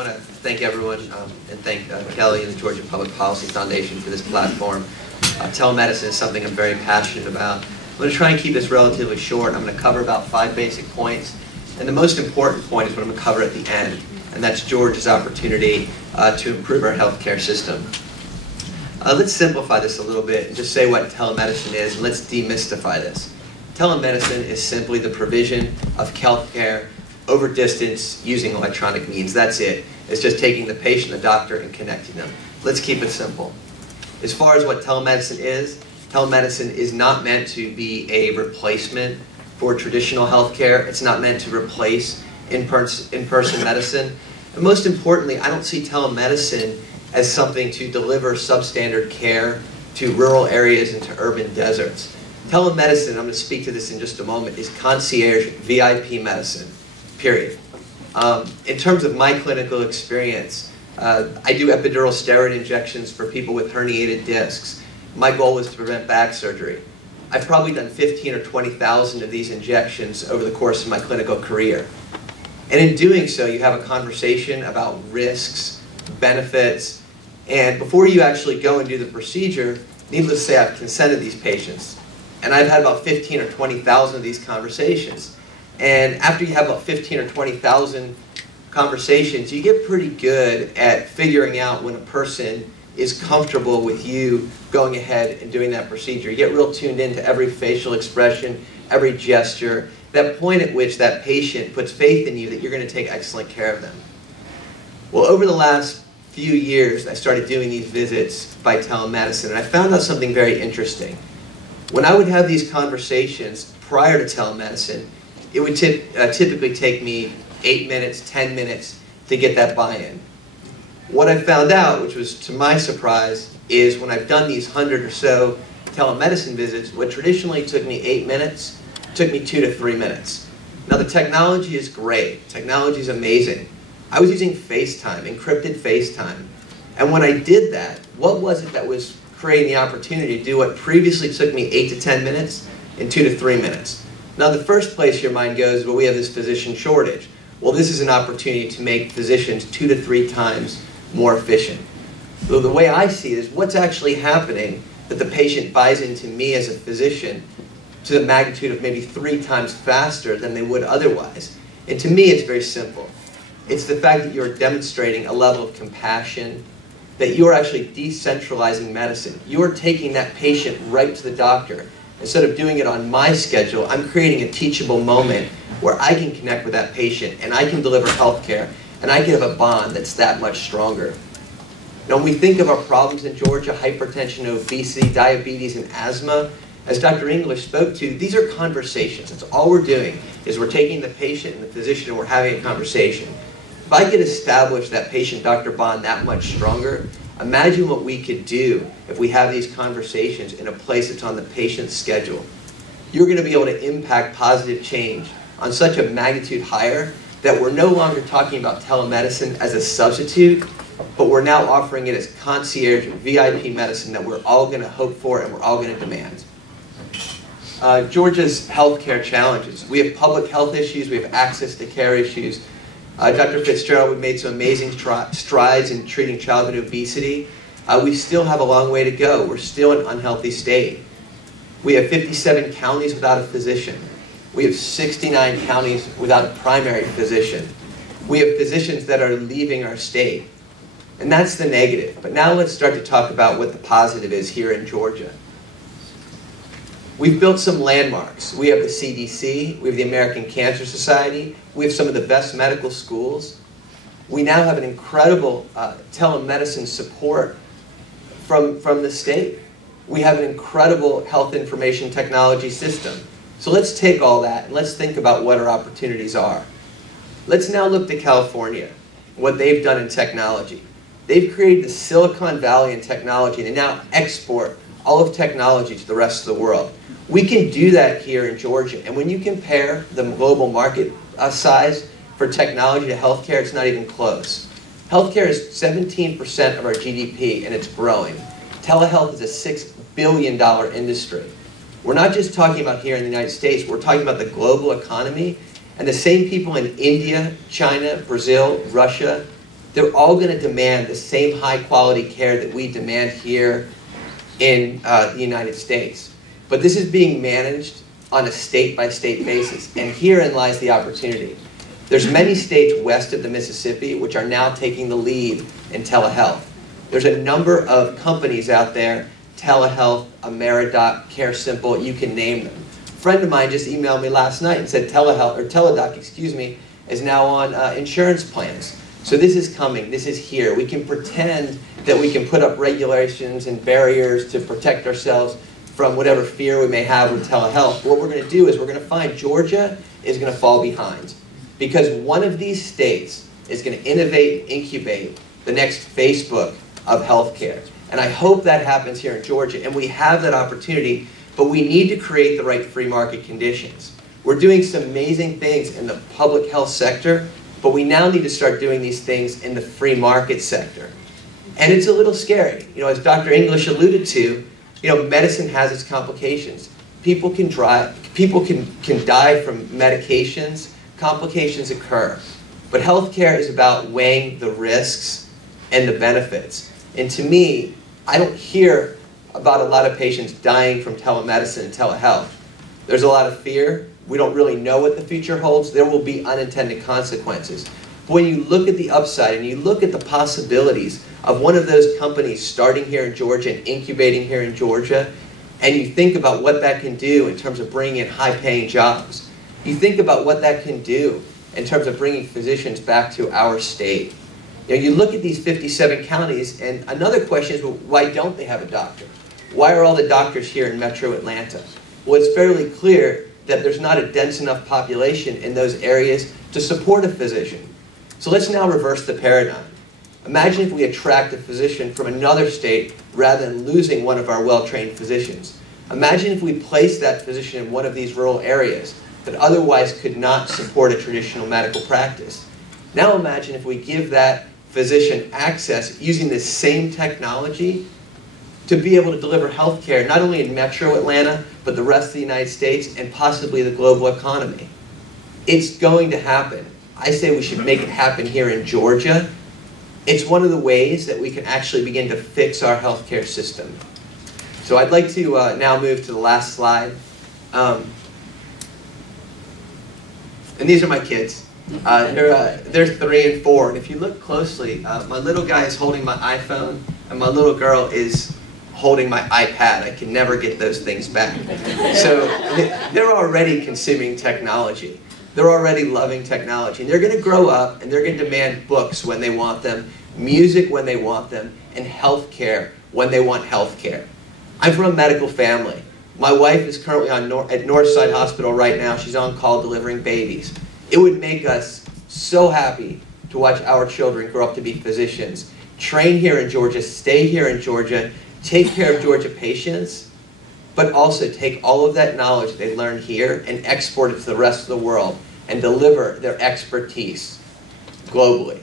want to thank everyone and thank Kelly and the Georgia Public Policy Foundation for this platform. Telemedicine is something I'm very passionate about. I'm going to try and keep this relatively short. I'm going to cover about 5 basic points. And the most important point is what I'm going to cover at the end, and that's Georgia's opportunity to improve our healthcare system. Let's simplify this a little bit and just say what telemedicine is, and let's demystify this. Telemedicine is simply the provision of healthcare over distance using electronic means. That's it. It's just taking the patient, the doctor, and connecting them. Let's keep it simple. As far as what telemedicine is not meant to be a replacement for traditional healthcare. It's not meant to replace in-person medicine. And most importantly, I don't see telemedicine as something to deliver substandard care to rural areas and to urban deserts. Telemedicine, I'm going to speak to this in just a moment, is concierge VIP medicine, period. In terms of my clinical experience, I do epidural steroid injections for people with herniated discs. My goal was to prevent back surgery. I've probably done 15 or 20,000 of these injections over the course of my clinical career. And in doing so, you have a conversation about risks, benefits, and before you actually go and do the procedure, needless to say, I've consented these patients. And I've had about 15 or 20,000 of these conversations. And after you have about 15 or 20,000 conversations, you get pretty good at figuring out when a person is comfortable with you going ahead and doing that procedure. You get real tuned into every facial expression, every gesture, that point at which that patient puts faith in you that you're going to take excellent care of them. Well, over the last few years, I started doing these visits by telemedicine, and I found out something very interesting. When I would have these conversations prior to telemedicine, it would typically take me 8 minutes, 10 minutes to get that buy-in. What I found out, which was to my surprise, is when I've done these 100 or so telemedicine visits, what traditionally took me 8 minutes, took me 2 to 3 minutes. Now the technology is great. Technology is amazing. I was using FaceTime, encrypted FaceTime. And when I did that, what was it that was creating the opportunity to do what previously took me 8 to 10 minutes in 2 to 3 minutes? Now the first place your mind goes, well, we have this physician shortage. Well, this is an opportunity to make physicians 2 to 3 times more efficient. So the way I see it is what's actually happening that the patient buys into me as a physician to the magnitude of maybe 3 times faster than they would otherwise. And to me, it's very simple. It's the fact that you're demonstrating a level of compassion, that you're actually decentralizing medicine. You're taking that patient right to the doctor. Instead of doing it on my schedule, I'm creating a teachable moment where I can connect with that patient and I can deliver health care and I can have a bond that's that much stronger. Now, when we think of our problems in Georgia, hypertension, obesity, diabetes, and asthma, as Dr. English spoke to, these are conversations. That's all we're doing, is we're taking the patient and the physician and we're having a conversation. If I could establish that patient-doctor bond that much stronger, imagine what we could do if we have these conversations in a place that's on the patient's schedule. You're going to be able to impact positive change on such a magnitude higher that we're no longer talking about telemedicine as a substitute, but we're now offering it as concierge VIP medicine that we're all going to hope for and we're all going to demand. Georgia's healthcare challenges. We have public health issues, we have access to care issues. Dr. Fitzgerald, we've made some amazing strides in treating childhood obesity. We still have a long way to go. We're still in an unhealthy state. We have 57 counties without a physician. We have 69 counties without a primary physician. We have physicians that are leaving our state. And that's the negative. But now let's start to talk about what the positive is here in Georgia. We've built some landmarks. We have the CDC, we have the American Cancer Society, we have some of the best medical schools. We now have an incredible telemedicine support from the state. We have an incredible health information technology system. So let's take all that and let's think about what our opportunities are. Let's now look to California, what they've done in technology. They've created the Silicon Valley in technology, and they now export all of technology to the rest of the world. We can do that here in Georgia, and when you compare the global market size for technology to healthcare, it's not even close. Healthcare is 17% of our GDP, and it's growing. Telehealth is a $6 billion industry. We're not just talking about here in the United States, we're talking about the global economy, and the same people in India, China, Brazil, Russia, they're all going to demand the same high quality care that we demand here in the United States. But this is being managed on a state-by-state basis, and herein lies the opportunity. There's many states west of the Mississippi which are now taking the lead in telehealth. There's a number of companies out there, telehealth, Ameridoc, CareSimple, you can name them. A friend of mine just emailed me last night and said Teladoc, is now on insurance plans. So this is coming, this is here. We can pretend that we can put up regulations and barriers to protect ourselves from whatever fear we may have with telehealth. What we're going to do is we're going to find Georgia is going to fall behind, because one of these states is going to innovate and incubate the next Facebook of healthcare. And I hope that happens here in Georgia, and we have that opportunity, but we need to create the right free market conditions. We're doing some amazing things in the public health sector, but we now need to start doing these things in the free market sector. And it's a little scary. You know, as Dr. English alluded to, you know, medicine has its complications. People can die from medications, complications occur. But healthcare is about weighing the risks and the benefits. And to me, I don't hear about a lot of patients dying from telemedicine and telehealth. There's a lot of fear. We don't really know what the future holds. There will be unintended consequences. But when you look at the upside and you look at the possibilities of one of those companies starting here in Georgia and incubating here in Georgia, and you think about what that can do in terms of bringing in high-paying jobs, you think about what that can do in terms of bringing physicians back to our state. You know, you look at these 57 counties, and another question is, well, why don't they have a doctor? Why are all the doctors here in Metro Atlanta? Well, it's fairly clear that there's not a dense enough population in those areas to support a physician. So let's now reverse the paradigm. Imagine if we attract a physician from another state rather than losing one of our well-trained physicians. Imagine if we place that physician in one of these rural areas that otherwise could not support a traditional medical practice. Now imagine if we give that physician access using this same technology to be able to deliver health care not only in Metro Atlanta, but the rest of the United States and possibly the global economy. It's going to happen. I say we should make it happen here in Georgia. It's one of the ways that we can actually begin to fix our healthcare system. So I'd like to now move to the last slide. And these are my kids. They're 3 and 4. And if you look closely, my little guy is holding my iPhone, and my little girl is holding my iPad. I can never get those things back. So they're already consuming technology. They're already loving technology. And they're going to grow up, and they're going to demand books when they want them, music when they want them, and health care when they want health care. I'm from a medical family. My wife is currently at Northside Hospital right now. She's on call delivering babies. It would make us so happy to watch our children grow up to be physicians. Train here in Georgia, stay here in Georgia, take care of Georgia patients, but also take all of that knowledge they learn here and export it to the rest of the world and deliver their expertise globally.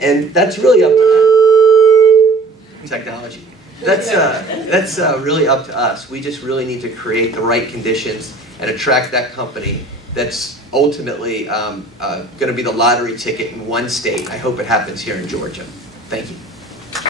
And that's really up to technology. That's really up to us. We just really need to create the right conditions and attract that company that's ultimately going to be the lottery ticket in one state. I hope it happens here in Georgia. Thank you.